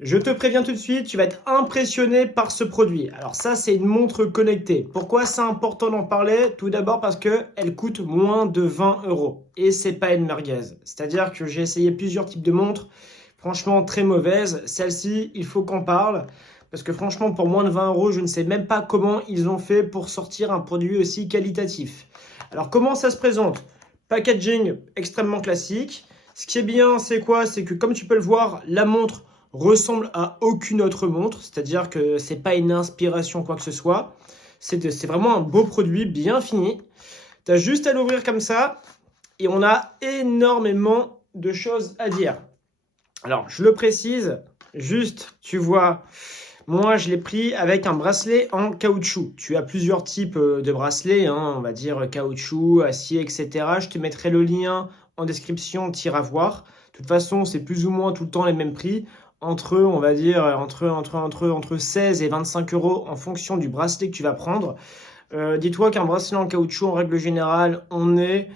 Je te préviens tout de suite, tu vas être impressionné par ce produit. Alors ça, c'est une montre connectée. Pourquoi c'est important d'en parler? Tout d'abord parce qu'elle coûte moins de 20 euros. Et c'est pas une merguez. C'est-à-dire que j'ai essayé plusieurs types de montres, franchement très mauvaises. Celle-ci, il faut qu'on parle. Parce que franchement, pour moins de 20 euros, je ne sais même pas comment ils ont fait pour sortir un produit aussi qualitatif. Alors comment ça se présente? Packaging extrêmement classique. Ce qui est bien, c'est quoi? C'est que comme tu peux le voir, la montre ressemble à aucune autre montre, c'est-à-dire que c'est pas une inspiration quoi que ce soit. C'est vraiment un beau produit bien fini. Tu as juste à l'ouvrir comme ça et on a énormément de choses à dire. Alors, je le précise, juste, tu vois, moi je l'ai pris avec un bracelet en caoutchouc. Tu as plusieurs types de bracelets, hein, on va dire caoutchouc, acier, etc. Je te mettrai le lien en description, tire à voir. De toute façon, c'est plus ou moins tout le temps les mêmes prix. Entre, on va dire, entre 16 et 25 euros en fonction du bracelet que tu vas prendre. Dis-toi qu'un bracelet en caoutchouc, en règle générale, on est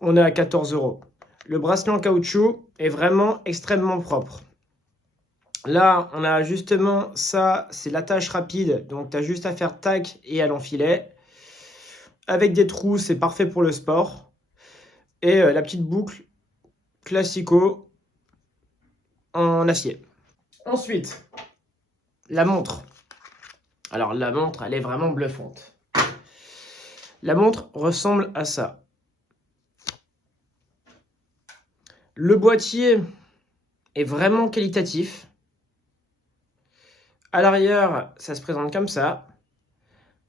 à 14 euros. Le bracelet en caoutchouc est vraiment extrêmement propre. Là, on a justement ça, c'est l'attache rapide. Donc, tu as juste à faire tac et à l'enfilet. Avec des trous, c'est parfait pour le sport. Et la petite boucle classico en acier. Ensuite, la montre. Alors, la montre, elle est vraiment bluffante. La montre ressemble à ça. Le boîtier est vraiment qualitatif. À l'arrière, ça se présente comme ça.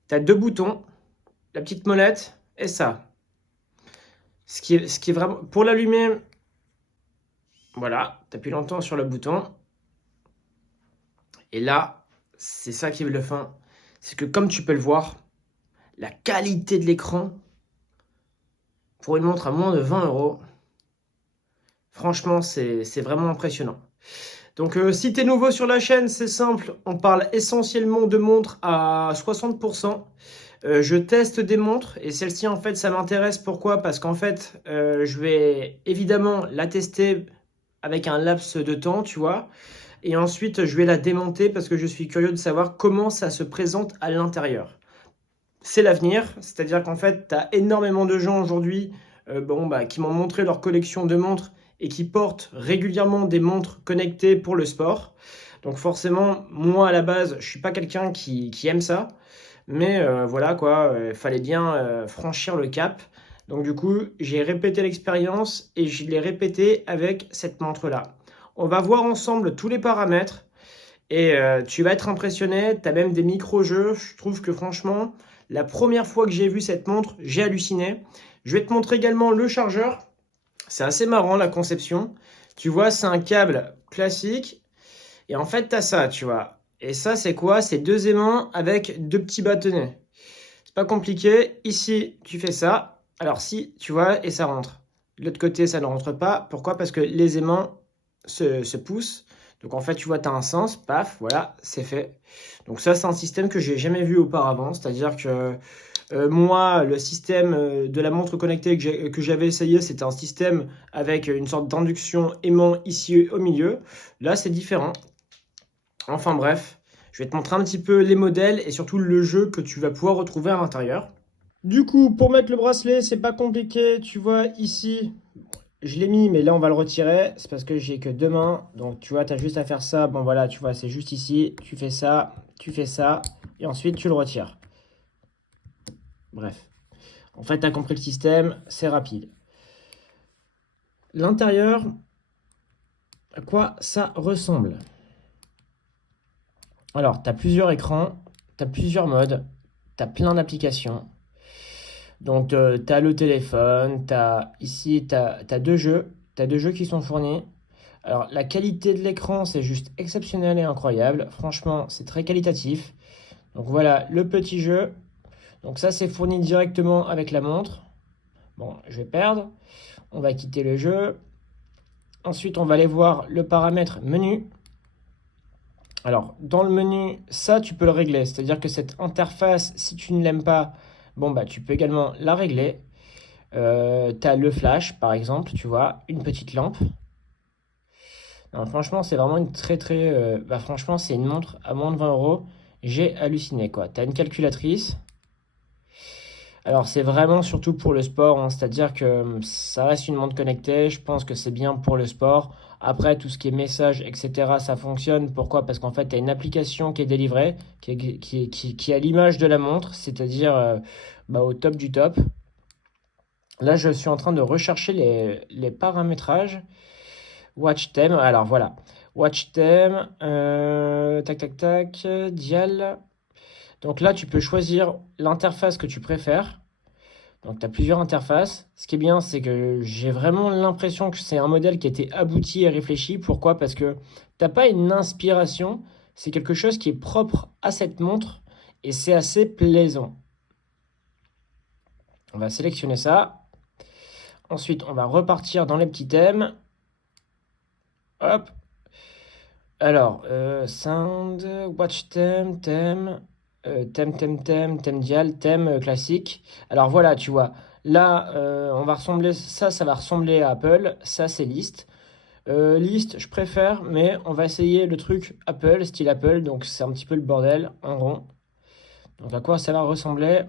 Tu as deux boutons, la petite molette et ça. Ce qui est vraiment... Pour l'allumer, voilà, tu appuies longtemps sur le bouton. Et là, c'est ça qui est bluffant. C'est que comme tu peux le voir, la qualité de l'écran, pour une montre à moins de 20 euros, franchement, c'est vraiment impressionnant. Donc, si tu es nouveau sur la chaîne, c'est simple, on parle essentiellement de montres à 60%. Je teste des montres et celle-ci, en fait, ça m'intéresse. Pourquoi? Parce qu'en fait, je vais évidemment la tester avec un laps de temps, tu vois. Et ensuite, je vais la démonter parce que je suis curieux de savoir comment ça se présente à l'intérieur. C'est l'avenir, c'est-à-dire qu'en fait, tu as énormément de gens aujourd'hui qui m'ont montré leur collection de montres et qui portent régulièrement des montres connectées pour le sport. Donc forcément, moi à la base, je suis pas quelqu'un qui aime ça, mais voilà quoi, fallait bien franchir le cap. Donc du coup, j'ai répété l'expérience et je l'ai répété avec cette montre-là. On va voir ensemble tous les paramètres et tu vas être impressionné. Tu as même des micro-jeux. Je trouve que franchement, la première fois que j'ai vu cette montre, j'ai halluciné. Je vais te montrer également le chargeur. C'est assez marrant la conception. Tu vois, c'est un câble classique. Et en fait, tu as ça, tu vois. Et ça, c'est quoi? C'est deux aimants avec deux petits bâtonnets. C'est pas compliqué. Ici, tu fais ça. Alors si, tu vois, et ça rentre. De l'autre côté, ça ne rentre pas. Pourquoi? Parce que les aimants se poussent. Donc en fait, tu vois, tu as un sens. Paf, voilà, c'est fait. Donc ça, c'est un système que j'ai jamais vu auparavant. C'est-à-dire que moi, le système de la montre connectée que j'avais essayé, c'était un système avec une sorte d'induction aimant ici au milieu. Là, c'est différent. Enfin bref, je vais te montrer un petit peu les modèles et surtout le jeu que tu vas pouvoir retrouver à l'intérieur. Du coup, pour mettre le bracelet, c'est pas compliqué. Tu vois ici, je l'ai mis, mais là on va le retirer. C'est parce que j'ai que deux mains. Donc tu vois, tu as juste à faire ça. Bon voilà, tu vois, c'est juste ici. Tu fais ça, et ensuite tu le retires. Bref. En fait, tu as compris le système, c'est rapide. L'intérieur, à quoi ça ressemble? Alors, tu as plusieurs écrans, tu as plusieurs modes, tu as plein d'applications. Donc, tu as le téléphone, ici, tu as deux jeux. Tu as deux jeux qui sont fournis. Alors, la qualité de l'écran, c'est juste exceptionnel et incroyable. Franchement, c'est très qualitatif. Donc, voilà le petit jeu. Donc, ça, c'est fourni directement avec la montre. Bon, je vais perdre. On va quitter le jeu. Ensuite, on va aller voir le paramètre menu. Alors, dans le menu, ça, tu peux le régler. C'est-à-dire que cette interface, si tu ne l'aimes pas, bon, bah, tu peux également la régler. Tu as le flash, par exemple, tu vois, une petite lampe. Non, franchement, c'est vraiment une franchement, c'est une montre à moins de 20 euros. J'ai halluciné, quoi. Tu as une calculatrice. Alors, c'est vraiment surtout pour le sport, hein, c'est-à-dire que ça reste une montre connectée. Je pense que c'est bien pour le sport. Après, tout ce qui est messages, etc., ça fonctionne. Pourquoi? Parce qu'en fait, tu as une application qui est délivrée, qui est à l'image de la montre, c'est-à-dire au top du top. Là, je suis en train de rechercher les paramétrages. Watch theme, alors voilà. Watch theme, tac tac tac, dial. Donc là, tu peux choisir l'interface que tu préfères. Donc tu as plusieurs interfaces. Ce qui est bien, c'est que j'ai vraiment l'impression que c'est un modèle qui a été abouti et réfléchi. Pourquoi? Parce que t'as pas une inspiration, c'est quelque chose qui est propre à cette montre et c'est assez plaisant. On va sélectionner ça. Ensuite, on va repartir dans les petits thèmes. Hop. Alors, sound, watch theme, thème dial, thème classique. Alors voilà, tu vois. Là, ça va ressembler à Apple. Ça, c'est liste. Liste, je préfère, mais on va essayer le truc Apple, style Apple. Donc, c'est un petit peu le bordel, en rond. Donc, à quoi ça va ressembler?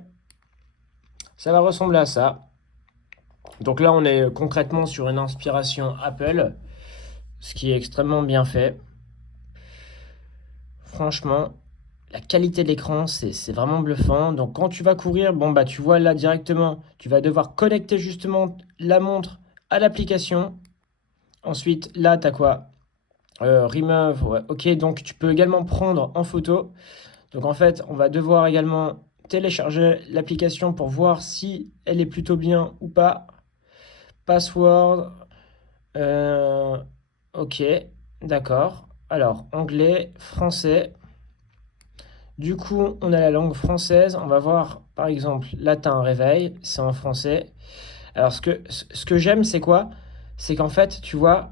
Ça va ressembler à ça. Donc là, on est concrètement sur une inspiration Apple, ce qui est extrêmement bien fait. Franchement, la qualité de l'écran, c'est vraiment bluffant. Donc quand tu vas courir, bon bah tu vois là directement, tu vas devoir connecter justement la montre à l'application. Ensuite, là, tu as quoi? Remove, ouais. Ok, donc tu peux également prendre en photo. Donc en fait, on va devoir également télécharger l'application pour voir si elle est plutôt bien ou pas. Password. Ok, d'accord. Alors, anglais, français. Du coup, on a la langue française. On va voir, par exemple, là, tu as un réveil, c'est en français. Alors, ce que j'aime, c'est quoi? C'est qu'en fait, tu vois,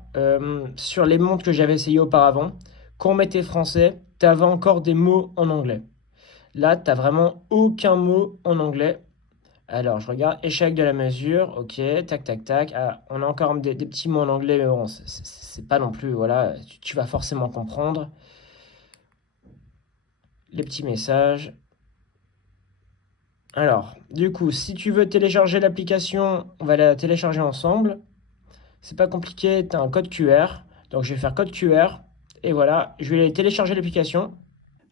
sur les montres que j'avais essayé auparavant, quand on mettait français, tu avais encore des mots en anglais. Là, tu n'as vraiment aucun mot en anglais. Alors, je regarde, échec de la mesure, ok, tac, tac, tac. Ah, on a encore des petits mots en anglais, mais bon, c'est pas non plus, voilà, tu vas forcément comprendre. Les petits messages. Alors, du coup, si tu veux télécharger l'application, on va la télécharger ensemble. C'est pas compliqué, tu as un code QR. Donc, je vais faire code QR. Et voilà, je vais télécharger l'application.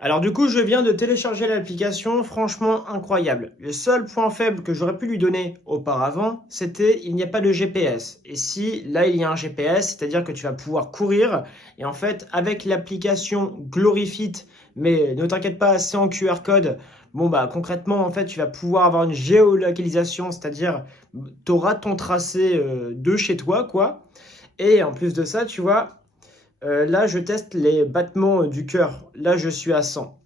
Alors du coup, je viens de télécharger l'application, franchement incroyable. Le seul point faible que j'aurais pu lui donner auparavant, c'était il n'y a pas de GPS. Et si là il y a un GPS, c'est-à-dire que tu vas pouvoir courir et en fait avec l'application Glorifit, mais ne t'inquiète pas, c'est en QR code. Bon bah concrètement en fait tu vas pouvoir avoir une géolocalisation, c'est-à-dire tu auras ton tracé de chez toi quoi. Et en plus de ça, tu vois, là, je teste les battements du cœur. Là, je suis à 100.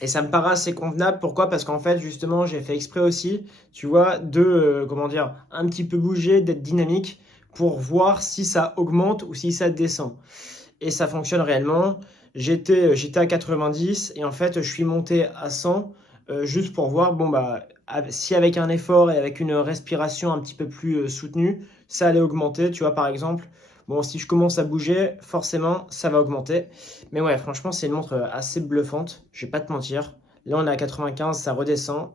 Et ça me paraît assez convenable. Pourquoi? Parce qu'en fait, justement, j'ai fait exprès aussi, tu vois, de, comment dire, un petit peu bouger, d'être dynamique pour voir si ça augmente ou si ça descend. Et ça fonctionne réellement. J'étais à 90 et en fait, je suis monté à 100 juste pour voir, bon, bah, si avec un effort et avec une respiration un petit peu plus soutenue, ça allait augmenter. Tu vois, par exemple, bon, si je commence à bouger, forcément, ça va augmenter. Mais ouais, franchement, c'est une montre assez bluffante. Je vais pas te mentir. Là, on est à 95, ça redescend.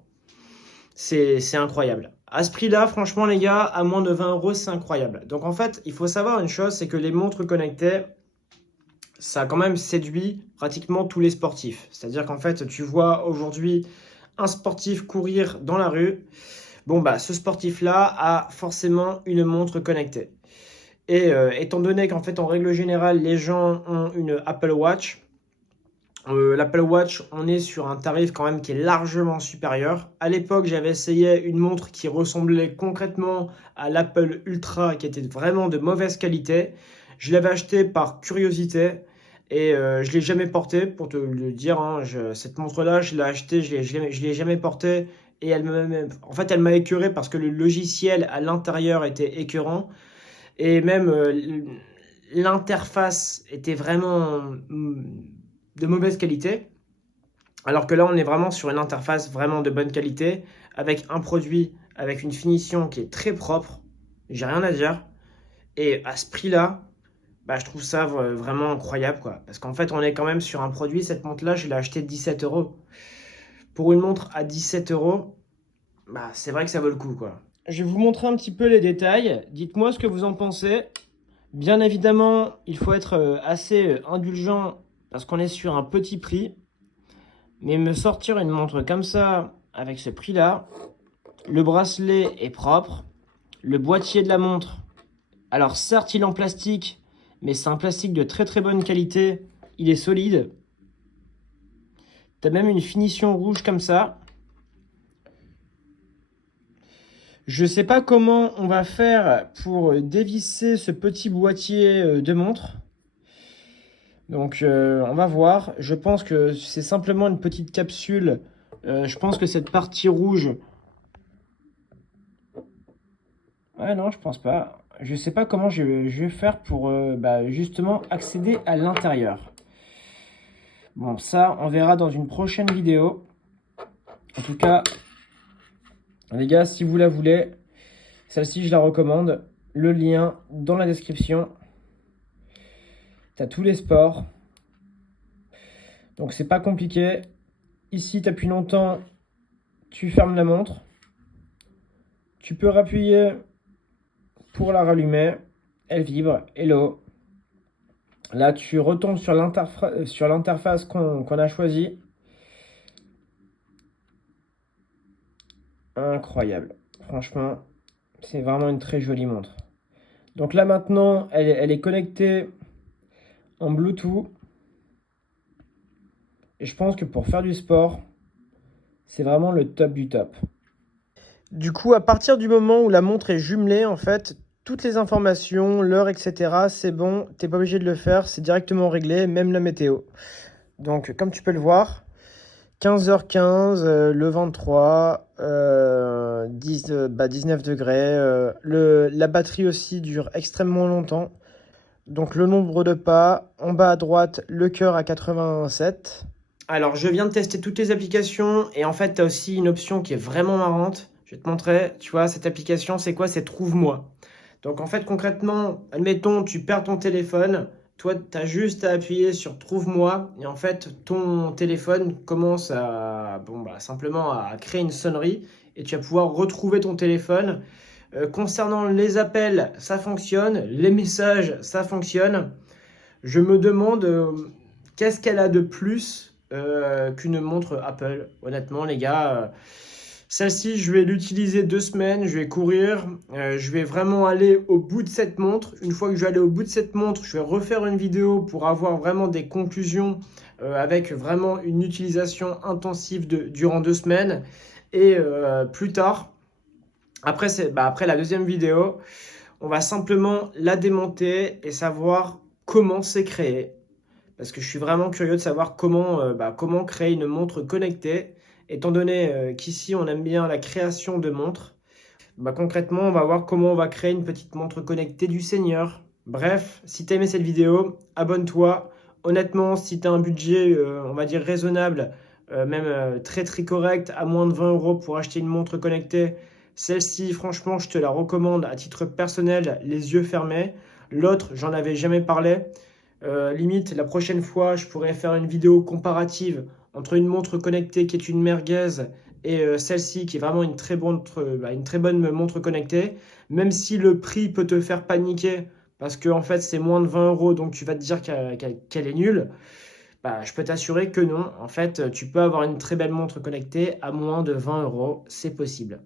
C'est incroyable. À ce prix-là, franchement, les gars, à moins de 20 euros, c'est incroyable. Donc, en fait, il faut savoir une chose, c'est que les montres connectées, ça a quand même séduit pratiquement tous les sportifs. C'est-à-dire qu'en fait, tu vois aujourd'hui un sportif courir dans la rue. Bon, bah, ce sportif-là a forcément une montre connectée. Et étant donné qu'en fait, en règle générale, les gens ont une Apple Watch, l'Apple Watch, on est sur un tarif quand même qui est largement supérieur. À l'époque, j'avais essayé une montre qui ressemblait concrètement à l'Apple Ultra, qui était vraiment de mauvaise qualité. Je l'avais acheté par curiosité et je ne l'ai jamais portée, pour te le dire, hein. Cette montre-là, je l'ai achetée, je l'ai jamais portée. Et en fait, elle m'a écœuré parce que le logiciel à l'intérieur était écœurant. Et même l'interface était vraiment de mauvaise qualité. Alors que là, on est vraiment sur une interface vraiment de bonne qualité, avec un produit, avec une finition qui est très propre. J'ai rien à dire. Et à ce prix-là, bah, je trouve ça vraiment incroyable, quoi. Parce qu'en fait, on est quand même sur un produit, cette montre-là, je l'ai acheté 17 euros. Pour une montre à 17 euros, bah, c'est vrai que ça vaut le coup, quoi. Je vais vous montrer un petit peu les détails. Dites-moi ce que vous en pensez. Bien évidemment, il faut être assez indulgent parce qu'on est sur un petit prix. Mais me sortir une montre comme ça, avec ce prix-là, le bracelet est propre, le boîtier de la montre, alors certes il est en plastique, mais c'est un plastique de très très bonne qualité, il est solide. T'as même une finition rouge comme ça. Je sais pas comment on va faire pour dévisser ce petit boîtier de montre. Donc on va voir. Je pense que c'est simplement une petite capsule. Je pense que cette partie rouge... Ouais, non, je pense pas. Je sais pas comment je vais faire pour justement accéder à l'intérieur. Bon, ça, on verra dans une prochaine vidéo. En tout cas, les gars, si vous la voulez, celle-ci, je la recommande. Le lien dans la description. T'as tous les sports. Donc, c'est pas compliqué. Ici, tu appuies longtemps, tu fermes la montre. Tu peux rappuyer pour la rallumer. Elle vibre. Hello. Là, tu retombes sur l'interface qu'on a choisie. Incroyable. Franchement, c'est vraiment une très jolie montre. Donc là, maintenant, elle est connectée en Bluetooth. Et je pense que pour faire du sport, c'est vraiment le top du top. Du coup, à partir du moment où la montre est jumelée, en fait, toutes les informations, l'heure, etc., c'est bon, t'es pas obligé de le faire, c'est directement réglé, même la météo. Donc, comme tu peux le voir, 15h15, le 23, 19 degrés. La batterie aussi dure extrêmement longtemps. Donc, le nombre de pas, en bas à droite, le cœur à 87. Alors, je viens de tester toutes les applications et en fait, tu as aussi une option qui est vraiment marrante. Je vais te montrer, tu vois, cette application, c'est quoi? C'est Trouve-moi. Donc, en fait, concrètement, admettons, tu perds ton téléphone. Toi, tu as juste à appuyer sur Trouve-moi et en fait, ton téléphone commence à, simplement à créer une sonnerie et tu vas pouvoir retrouver ton téléphone. Concernant les appels, ça fonctionne. Les messages, ça fonctionne. Je me demande qu'est-ce qu'elle a de plus qu'une montre Apple. Honnêtement, les gars, celle-ci, je vais l'utiliser 2 semaines. Je vais courir. Je vais vraiment aller au bout de cette montre. Une fois que je vais aller au bout de cette montre, je vais refaire une vidéo pour avoir vraiment des conclusions avec vraiment une utilisation intensive durant 2 semaines. Et plus tard, après la deuxième vidéo, on va simplement la démonter et savoir comment c'est créé. Parce que je suis vraiment curieux de savoir comment créer une montre connectée. Étant donné qu'ici, on aime bien la création de montres. Concrètement, on va voir comment on va créer une petite montre connectée du Seigneur. Bref, si tu as aimé cette vidéo, abonne-toi. Honnêtement, si tu as un budget, on va dire raisonnable, même très très correct, à moins de 20 euros pour acheter une montre connectée, celle-ci, franchement, je te la recommande à titre personnel, les yeux fermés. L'autre, j'en avais jamais parlé. Limite, la prochaine fois, je pourrais faire une vidéo comparative entre une montre connectée qui est une merguez et celle-ci qui est vraiment une très bonne montre connectée. Même si le prix peut te faire paniquer parce que en fait c'est moins de 20 euros, donc tu vas te dire qu'elle est nulle. Je peux t'assurer que non. En fait, tu peux avoir une très belle montre connectée à moins de 20 euros, c'est possible.